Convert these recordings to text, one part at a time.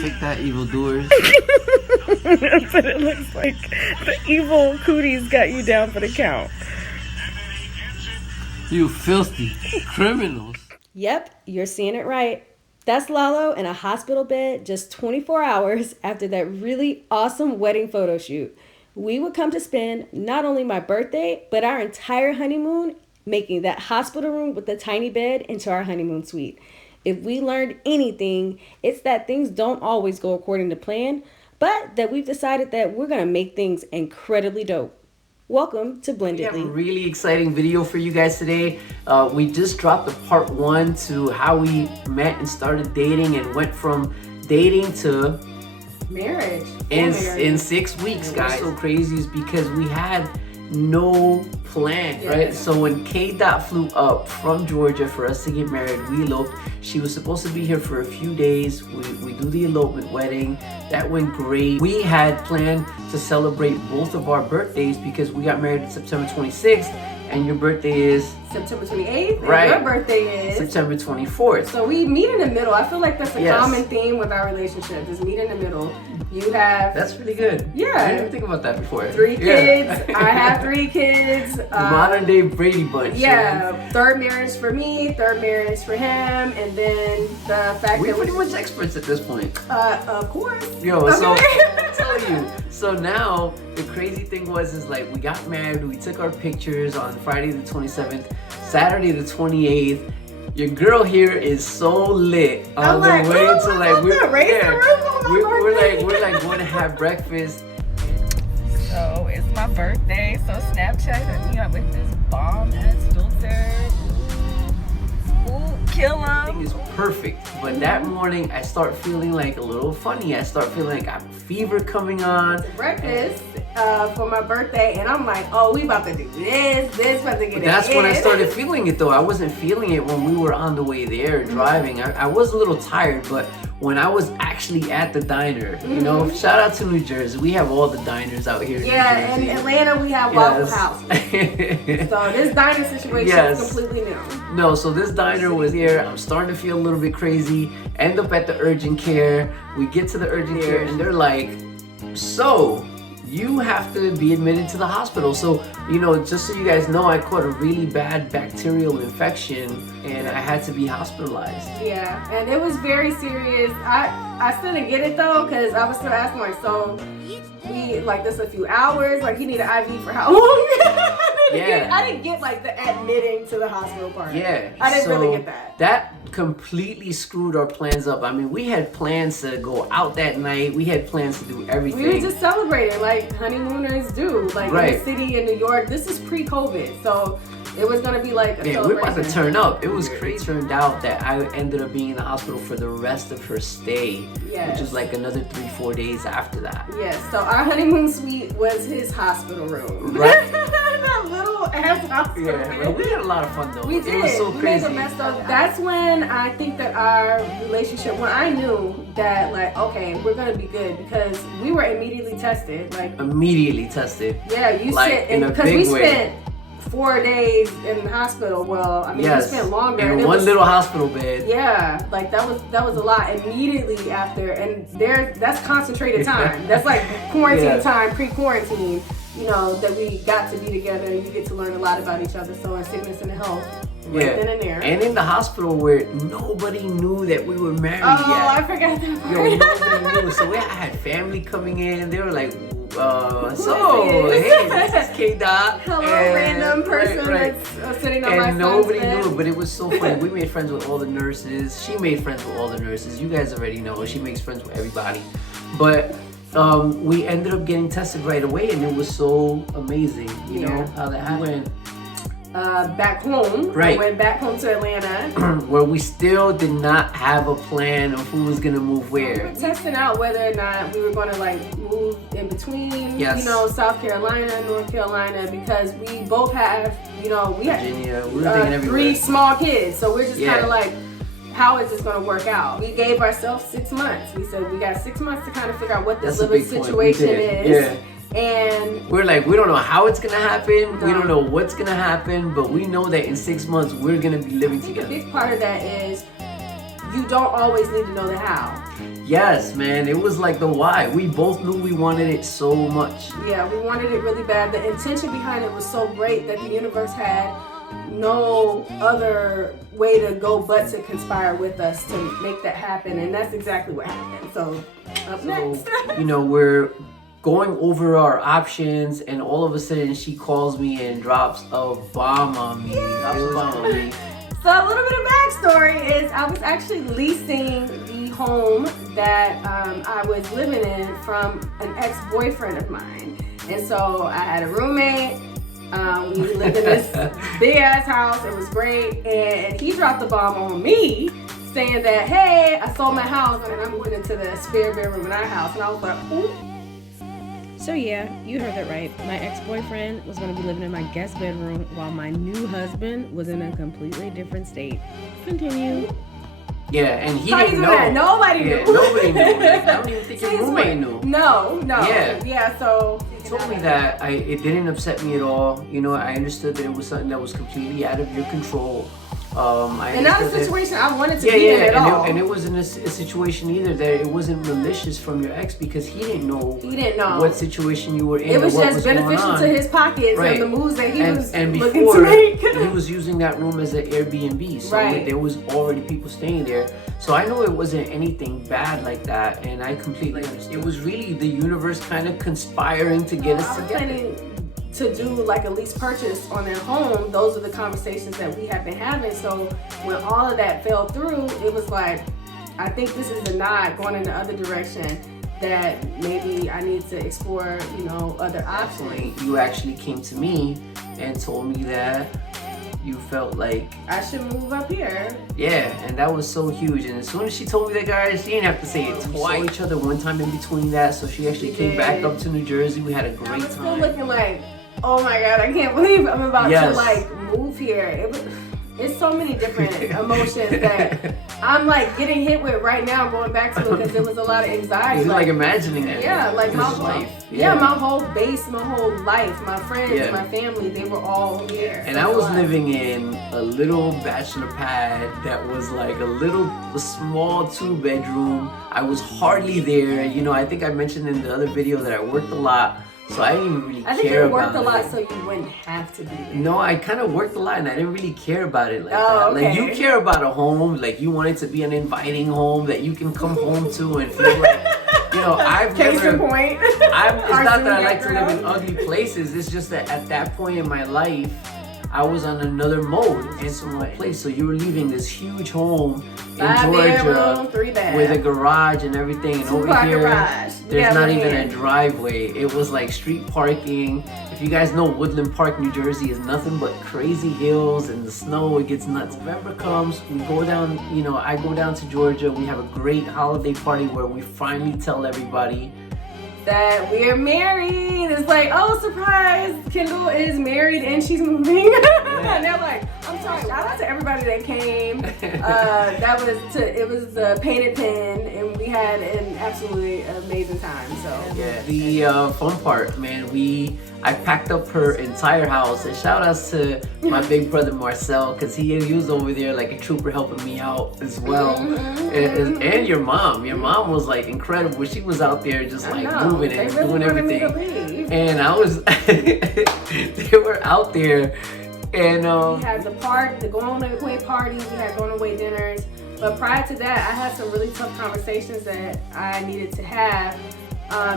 Take that, evildoers. That's what it looks like. The evil cooties got you down for the count. You filthy criminals. Yep, you're seeing it right. That's Lalo in a hospital bed just 24 hours after that really awesome wedding photo shoot. We would come to spend not only my birthday, but our entire honeymoon making that hospital room with the tiny bed into our honeymoon suite. If we learned anything, it's that things don't always go according to plan, but that we've decided that we're going to make things incredibly dope. Welcome to Blendedly. We have a really exciting video for you guys today. We just dropped the part 1 to how we met and started dating and went from dating to marriage in 6 weeks, guys. What's so crazy is because we had no plan, right? So when K-Dot flew up from Georgia for us to get married, we eloped. She was supposed to be here for a few days. We do the elopement wedding. That went great. We had planned to celebrate both of our birthdays because we got married September 26th and your birthday is September 28th, right. And your birthday is September 24th. So we meet in the middle. I feel like that's a common theme with our relationship, is meet in the middle. You have... That's really good. Yeah. I didn't think about that before. 3 kids. I have 3 kids. Modern day Brady Bunch. Yeah. Man. Third marriage for me, third marriage for him, and then the fact we're that pretty much experts at this point. Of course. Yo, okay. So I'm telling you. So now the crazy thing is like we got married, we took our pictures on Friday the 27th, Saturday the 28th. Your girl here is so lit on the way to like we're like going to have breakfast. So it's my birthday, so Snapchat hit me up with this bomb ass filter. Ooh, kill him. Everything is perfect, but that morning I start feeling like a little funny. I start feeling like I have fever coming on. Breakfast for my birthday, and I'm like, oh, we about to do this about to get it. That's when I started feeling it though. I wasn't feeling it when we were on the way there driving. I was a little tired, but when I was actually at the diner, you know, shout out to New Jersey. We have all the diners out here in New Jersey. In Atlanta we have Waffle House. So this diner situation is completely new. No, so this diner was here. I'm starting to feel a little bit crazy. End up at the urgent care. We get to the urgent care and they're like, so you have to be admitted to the hospital. So, you know, just so you guys know, I caught a really bad bacterial infection and I had to be hospitalized. Yeah, and it was very serious. I still didn't get it though, because I was still asking like, so we like this a few hours, like you need an IV for how long? I didn't get like the admitting to the hospital part. Yeah, I didn't really get that. That completely screwed our plans up. I mean, we had plans to go out that night. We had plans to do everything. We were just celebrating like honeymooners do, like in the city in New York. This is pre-COVID, so it was gonna be like a celebration. We're about to turn up. It was crazy. It turned out that I ended up being in the hospital for the rest of her stay, which is like another 3-4 days after that. Yes, so our honeymoon suite was his hospital room. Right. That little ass hospital. Yeah, well, we had a lot of fun though. We did. It was so crazy. We made the best of. That's when I think that our relationship, when I knew that like, okay, we're gonna be good, because we were immediately tested. Like immediately tested. Yeah, you like said, because we spent 4 days in the hospital. Well, I mean, we spent longer in one little hospital bed. Yeah, like that was a lot immediately after, and that's concentrated time. That's like quarantine time, pre-quarantine. You know, that we got to be together and you get to learn a lot about each other. So in sickness and health, right then and there. And in the hospital where nobody knew that we were married yet. Oh, I forgot that part. Yo, nobody knew. So I had family coming in. They were like, so, hey, this is K-Dot. Hello, random person that's sitting on my son's bed. And nobody knew, but it was so funny. We made friends with all the nurses. She made friends with all the nurses. You guys already know. She makes friends with everybody. But we ended up getting tested right away, and it was so amazing, you know, how that happened. Back home. Right. I went back home to Atlanta. Where we still did not have a plan of who was gonna move where. We were testing out whether or not we were gonna like move in between, you know, South Carolina, North Carolina, because we both have, you know, we Virginia, we were 3 small kids. So we're just kind of like, how is this going to work out? We gave ourselves 6 months. We said we got 6 months to kind of figure out what this living situation is. Yeah. And we're like, we don't know how it's going to happen. No. We don't know what's going to happen, but we know that in 6 months we're going to be living together. A big part of that is you don't always need to know the how. Yes, man. It was like the why. We both knew we wanted it so much. Yeah, we wanted it really bad. The intention behind it was so great that the universe had no other way to go but to conspire with us to make that happen, and that's exactly what happened. So, up next. We're going over our options, and all of a sudden she calls me and drops a bomb on me. So a little bit of backstory is I was actually leasing the home that I was living in from an ex-boyfriend of mine. And so I had a roommate. We lived in this big ass house. It was great. And he dropped the bomb on me saying that, hey, I sold my house and I'm moving into the spare bedroom in our house. And I was like, ooh. So yeah, you heard that right. My ex-boyfriend was going to be living in my guest bedroom while my new husband was in a completely different state. Continue. Yeah, and he didn't know. That? Nobody knew. Nobody knew. Like, I don't even think your roommate knew. No. Yeah, so he told me that it didn't upset me at all. I understood that it was something that was completely out of your control. And not a situation I wanted to be in at all. And it wasn't a situation either that it wasn't malicious from your ex, because he didn't know what situation you were in. It was what just was beneficial to his pockets and the moves that he was looking to make. He was using that room as an Airbnb, so there was already people staying there. So I know it wasn't anything bad like that, and I completely understand. It was really the universe kind of conspiring to get us together. To do like a lease purchase on their home. Those are the conversations that we have been having. So when all of that fell through, it was like, I think this is a nod going in the other direction, that maybe I need to explore, other options. You actually came to me and told me that you felt like I should move up here. Yeah, and that was so huge. And as soon as she told me that, guys, she didn't have to say it twice. We saw each other one time in between that, so she actually came back up to New Jersey. We had a great time. I was still looking like, oh my God, I can't believe I'm about to like move here. It's so many different emotions that I'm like getting hit with right now, going back to it, because there was a lot of anxiety. It's like imagining it. Yeah, like my life. Yeah, my whole base, my whole life, my friends, my family, they were all here. And I was living in a little bachelor pad that was like a small 2-bedroom. I was hardly there. I think I mentioned in the other video that I worked a lot. So I didn't even really care about it. I think you worked a lot so you wouldn't have to be there. No, I kind of worked a lot and I didn't really care about it like that. Okay. Like, you care about a home, like you want it to be an inviting home that you can come home to and feel like, I've Case in point. It's not that I like to live in ugly places. It's just that at that point in my life, I was on another mode and some place. So you were leaving this huge home in Georgia with a garage and everything, and over here there's not even a driveway. It was like street parking. If you guys know, Woodland Park, New Jersey is nothing but crazy hills and the snow. It gets nuts. November comes, we go down, I go down to Georgia. We have a great holiday party where we finally tell everybody that we're married. It's like, oh, surprise, Kendall is married and she's moving. And they're like, I'm sorry, shout out to everybody that came. It was the Painted Pen, and we had an absolutely amazing time. So yeah, the fun part, man, I packed up her entire house, and shout outs to my big brother Marcel, because he was over there like a trooper helping me out as well. And your mom was like incredible. She was out there just like moving and doing everything. And I was they were out there, and we had the going away parties, we had going away dinners. But prior to that, I had some really tough conversations that I needed to have,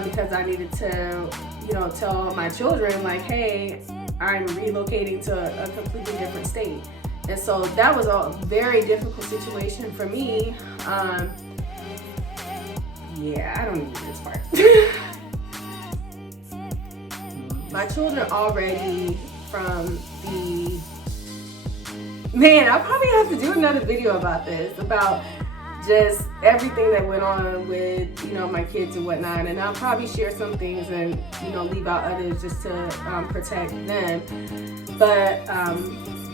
because I needed to tell my children, like, hey, I'm relocating to a completely different state. And so that was a very difficult situation for me. I don't need this part. My children already from I'll probably have to do another video about this, about just everything that went on with my kids and whatnot, and I'll probably share some things and leave out others just to protect them. But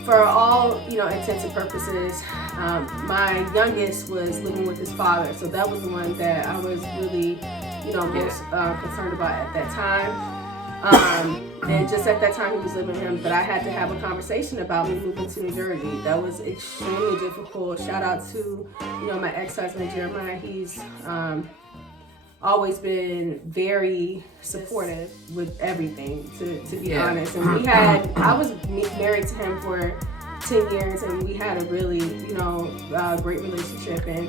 for all intents and purposes, my youngest was living with his father, so that was the one that I was really most concerned about at that time. And just at that time he was living with him, but I had to have a conversation about me moving to New Jersey. That was extremely difficult. Shout out to, my ex-husband Jeremiah. He's always been very supportive with everything, to be honest. And I was married to him for 10 years, and we had a really, great relationship. And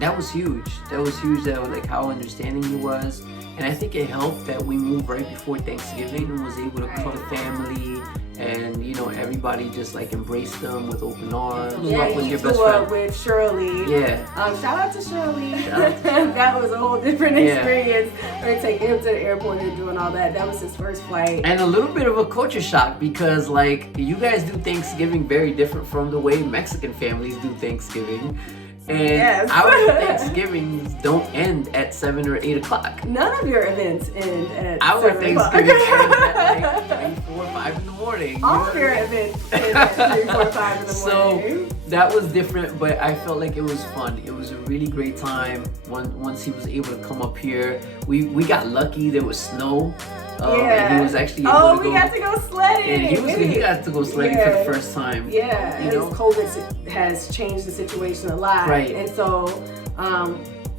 that was huge. That was like how understanding he was. And I think it helped that we moved right before Thanksgiving and was able to come family, and everybody just like embraced them with open arms. Yeah, he flew up with Shirley. Yeah. Shout out to Shirley. That was a whole different experience. We're taking him to the airport and doing all that. That was his first flight. And a little bit of a culture shock because like you guys do Thanksgiving very different from the way Mexican families do Thanksgiving. And our Thanksgivings don't end at 7 or 8 o'clock. None of your events end at our 7 o'clock. Thanksgiving ends at like 3, 4, 5 in the morning. All of your events end at 3, 4, 5 in the morning. So that was different, but I felt like it was fun. It was a really great time. Once he was able to come up here, we got lucky. There was snow. And he was actually able to we got to go sledding. And he got to go sledding for the first time. Yeah, because COVID has changed the situation a lot. Right. And so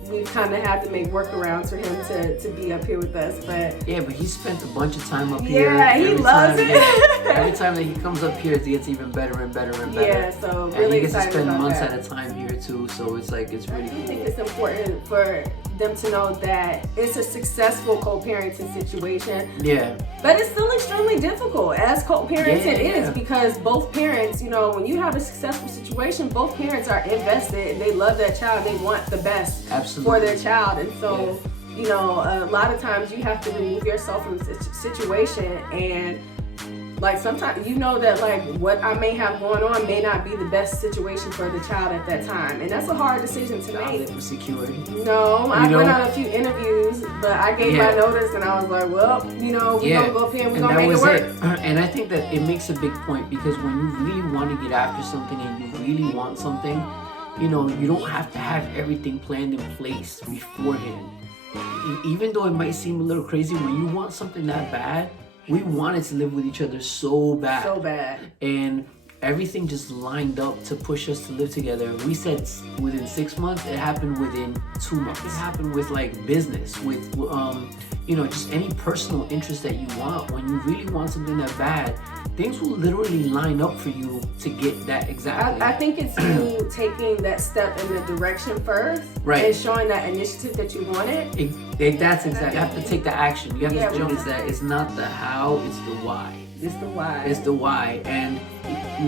we kind of had to make workarounds for him to be up here with us. But he spent a bunch of time up here. Yeah, he loves it. Every time that he comes up here, it gets even better and better and better. Yeah, so really and he gets to spend months that. at a time here too. So it's like it's really cool. I think it's important for them to know that it's a successful co-parenting situation. Yeah. But it's still extremely difficult as co-parenting is because both parents, when you have a successful situation, both parents are invested and they love that child and they want the best for their child. And so, a lot of times you have to remove yourself from the situation, and like sometimes that like what I may have going on may not be the best situation for the child at that time, and that's a hard decision to make. No, I went on a few interviews, but I gave my notice, and I was like, well, we gonna go up here and we gonna make it work. And I think that it makes a big point because when you really want to get after something and you really want something, you don't have to have everything planned in place beforehand. Even though it might seem a little crazy, when you want something that bad, we wanted to live with each other so bad. So bad. And everything just lined up to push us to live together. We said within 6 months, it happened within 2 months. It happened with like business, with just any personal interest that you want. When you really want something that bad, things will literally line up for you to get that exactly. I think it's you taking that step in the direction first, right, and showing that initiative that you wanted. That's exactly. You have to take the action. You have to jump. It's not the how, it's the why. It's the why. It's the why. And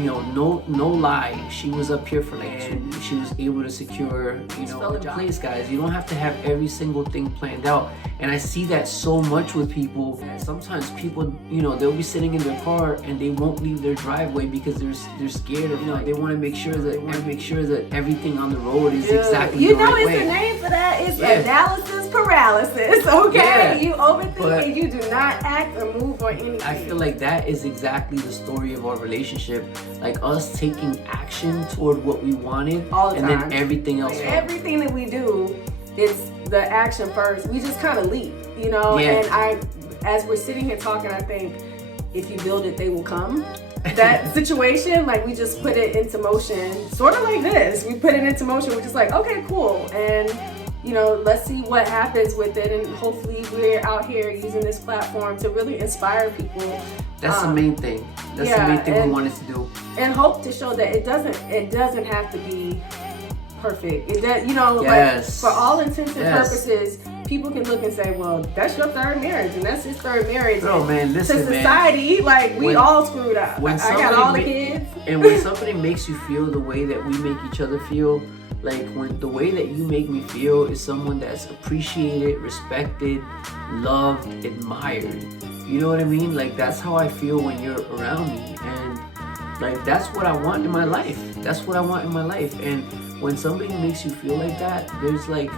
no lie. She was up here for like 2 weeks. She was able to secure, a job. Please, guys, you don't have to have every single thing planned out. And I see that so much with people. Sometimes people, they'll be sitting in their car and they won't leave their driveway because they're scared of, they want to make sure that everything on the road is exactly the right way. It's a name for that. It's analysis paralysis. Okay, Yeah. You overthink and you do not act or move or anything. I feel like that is exactly the story of our relationship. Like us taking action toward what we wanted, all the time, and then everything else. Everything that we do is the action first. We just kind of leap, And as we're sitting here talking, I think if you build it, they will come. That situation, like we just put it into motion, sort of like this. We put it into motion. We're just like, okay, cool, and let's see what happens with it, and hopefully we're out here using this platform to really inspire people. That's the main thing. That's the main thing we wanted to do. And hope to show that it doesn't have to be perfect. It does, like for all intents and purposes, people can look and say, well, that's your third marriage and that's his third marriage. Bro, man, listen, to society, like we all screwed up. I got all the kids. And when somebody makes you feel the way that we make each other feel, like when the way that you make me feel is someone that's appreciated, respected, loved, admired. You know what I mean? Like that's how I feel when you're around me, and like that's what I want in my life. That's what I want in my life. And when somebody makes you feel like that, there's like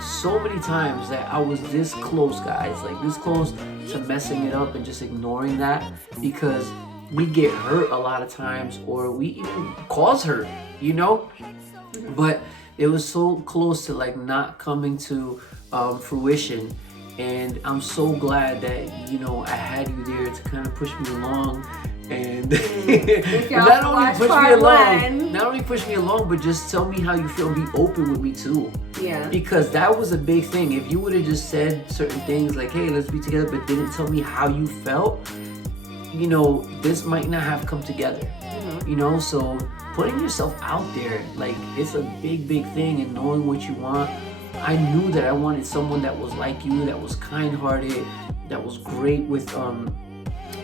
so many times that I was this close, guys, like this close to messing it up and just ignoring that because we get hurt a lot of times, or we even cause hurt, But it was so close to like not coming to fruition. And I'm so glad that, you know, I had you there to kind of push me along. And not only push me along, but just tell me how you feel, be open with me too. Yeah. Because that was a big thing. If you would have just said certain things like, hey, let's be together, but didn't tell me how you felt, you know, this might not have come together. You know, so putting yourself out there, like, it's a big thing, and knowing what you want. I knew that I wanted someone that was like you, that was kind-hearted, that was great with,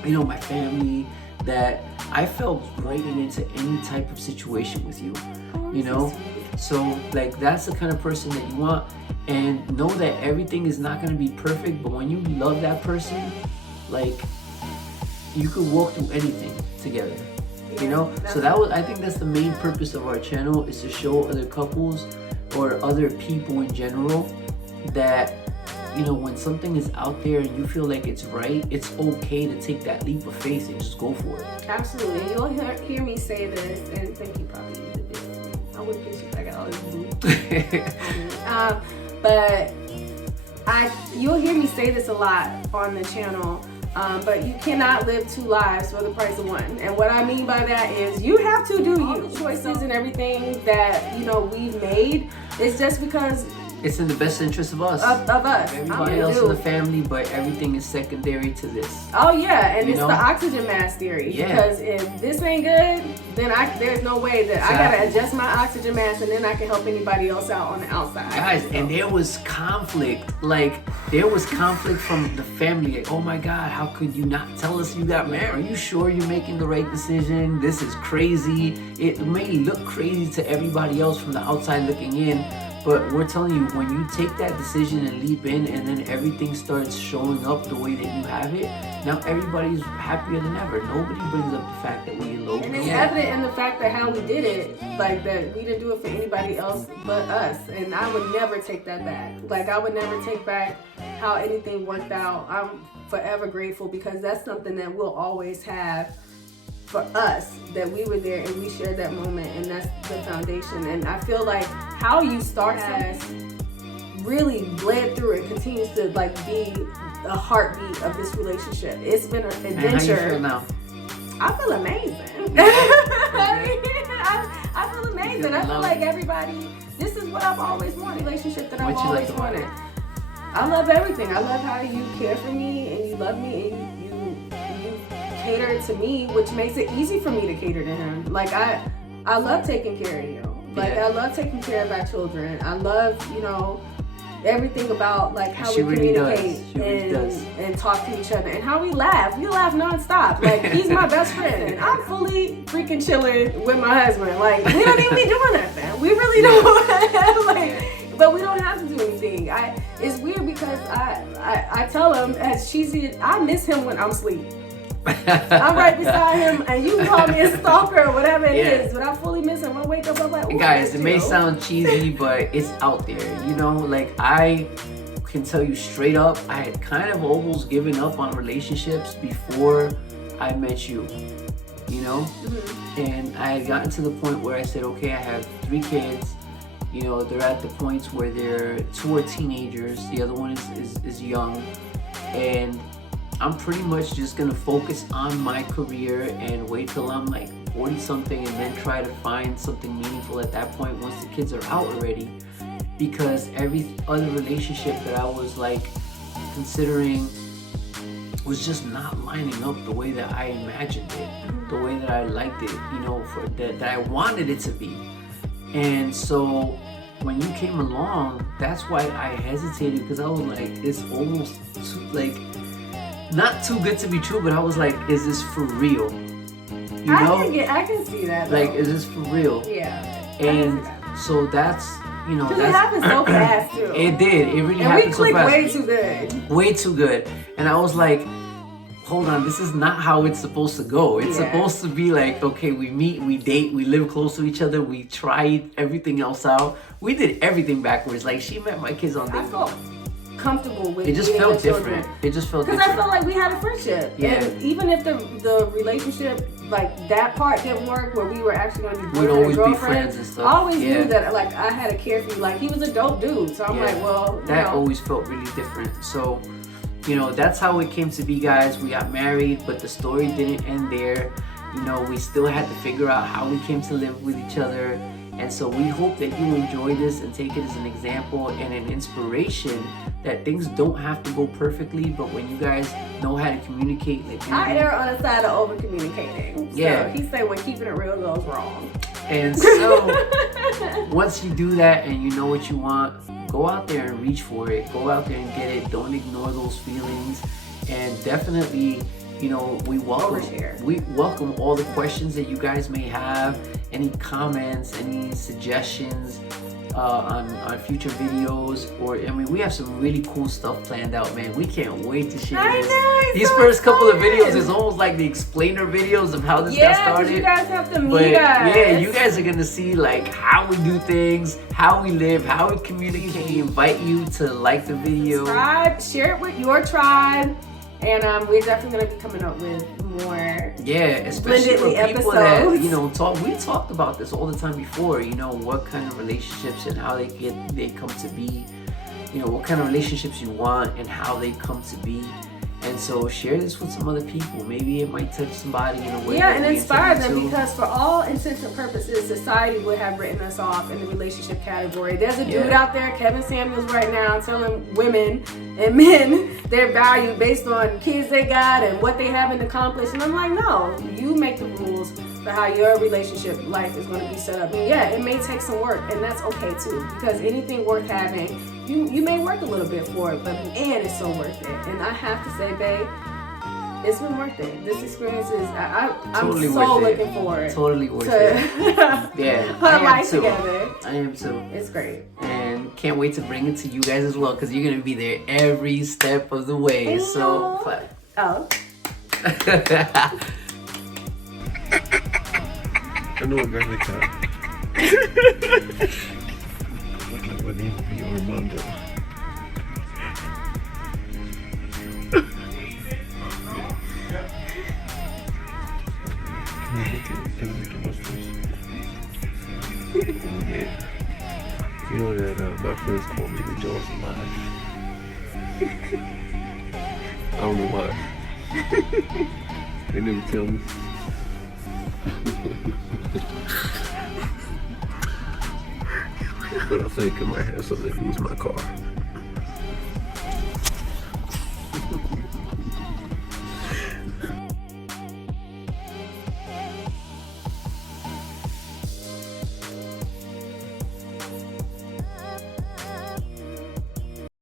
you know, my family, that I felt great into any type of situation with you, you know? So, like, that's the kind of person that you want. And know that everything is not going to be perfect, but when you love that person, like, you could walk through anything together, you know? So I think that's the main purpose of our channel, is to show other couples or other people in general that, you know, when something is out there and you feel like it's right, it's okay to take that leap of faith and just go for it. Absolutely. And you'll hear me say this, and thank you, probably the bit. I wouldn't get you back all this boo. But you'll hear me say this a lot on the channel. But you cannot live two lives for the price of one. And what I mean by that is you have to do you. Choices and everything that, you know, we've made is just because it's in the best interest of us. Of us. Everybody else in the family, but everything is secondary to this. Oh yeah, and it's the oxygen mask theory. Yeah. Because if this ain't good, then there's no way that I gotta adjust my oxygen mask, and then I can help anybody else out on the outside. Guys, and there was conflict. Like, there was conflict from the family. Like, oh my God, how could you not tell us you got married? Are you sure you're making the right decision? This is crazy. It may look crazy to everybody else from the outside looking in. But we're telling you, when you take that decision and leap in, and then everything starts showing up the way that you have it, now everybody's happier than ever. Nobody brings up the fact that we eloped. And it's evident in the fact that how we did it, like that we didn't do it for anybody else but us. And I would never take that back. Like, I would never take back how anything worked out. I'm forever grateful, because that's something that we'll always have for us, that we were there and we shared that moment, and that's the foundation. And I feel like how you start has really bled through and continues to, like, be a heartbeat of this relationship. It's been an adventure. And how you feel now? I feel amazing. I feel amazing. I feel like everybody, this is what I've always wanted, relationship that I've always wanted. I love everything. I love how you care for me and you love me and you cater to me, which makes it easy for me to cater to him. Like, I love taking care of you. Like, I love taking care of our children. I love, you know, everything about, like, how we communicate and talk to each other, and how we laugh. We laugh nonstop. Like, he's my best friend, and I'm fully freaking chilling with my husband. Like, we don't even be doing nothing. We really don't. Like, but we don't have to do anything. It's weird because I tell him, as cheesy, I miss him when I'm asleep. I'm right beside him, and you can call me a stalker or whatever it is, but I fully miss him. When I wake up, I'm like, guys, it may sound cheesy, but it's out there. You know, like, I can tell you straight up, I had kind of almost given up on relationships before I met you. You know? And I had gotten to the point where I said, okay, I have 3 kids. You know, they're at the points where 2 are teenagers, the other one is young, and I'm pretty much just gonna focus on my career and wait till I'm like 40 something, and then try to find something meaningful at that point once the kids are out already. Because every other relationship that I was, like, considering was just not lining up the way that I imagined it, the way that I liked it, you know, for that I wanted it to be. And so when you came along, that's why I hesitated, because I was like, it's almost not too good to be true, but I was like, is this for real? You know? I can see that. Like, is this for real? Yeah. And so that's, you know, because it happened so fast too. It did. It really happened so fast. And we clicked way too good. Way too good. And I was like, hold on, this is not how it's supposed to go. It's supposed to be like, okay, we meet, we date, we live close to each other, we try everything else out. We did everything backwards. Like, she met my kids on day one. comfortable with it just meeting felt the children. different. It just felt Because different. I felt like we had a friendship. Yeah. And even if the relationship, like that part didn't work, where we were actually going to be We'd boyfriend always and be girlfriend, friends and stuff. I always Yeah. knew that like I had a care for you. Like he was a dope dude. So I'm like, well, you that know. always felt really different. So, you know, that's how it came to be, guys. We got married, but the story didn't end there. You know, we still had to figure out how we came to live with each other. And so we hope that you enjoy this and take it as an example and an inspiration that things don't have to go perfectly, but when you guys know how to communicate, like I err on the side of over communicating. Yeah. So he said when keeping it real goes wrong. And so once you do that and you know what you want, go out there and reach for it. Go out there and get it. Don't ignore those feelings. And definitely, you know, we welcome all the questions that you guys may have, any comments, any suggestions on future videos, or I mean, we have some really cool stuff planned out, man. We can't wait to share this. These first couple of videos is almost like the explainer videos of how this got started. You guys have to meet But us. yeah, you guys are gonna see like how we do things, how we live, how we communicate. We invite you to like the video, subscribe, share it with your tribe. And we're definitely gonna be coming up with more. Yeah, especially for people episodes. that, you know, we talked about this all the time before. You know, what kind of relationships and how they come to be. You know, what kind of relationships you want and how they come to be. And so share this with some other people. Maybe it might touch somebody in a way. Yeah, that and we inspire intended them, to. because for all intents and purposes, society would have written us off in the relationship category. There's a dude out there, Kevin Samuels, right now, telling women and men their value based on kids they got and what they haven't accomplished. And I'm like, no, you make the rules for how your relationship life is going to be set up. And yeah, it may take some work, and that's okay too, because anything worth having, you may work a little bit for it, but man, it's so worth it. And I have to say, babe, it's been worth it. This experience is, I'm Totally so worth it. looking forward Totally worth to it. Yeah, our I am life too. together. I am too. It's great. And can't wait to bring it to you guys as well, because you're gonna be there every step of the way. So clap. Oh. I know a girl like that. What name would be Armando? Can I make a mustache? Yeah. You know that my friends call me the Jaws Alive. I don't know why. They never tell me. But I think I might have something to use my car.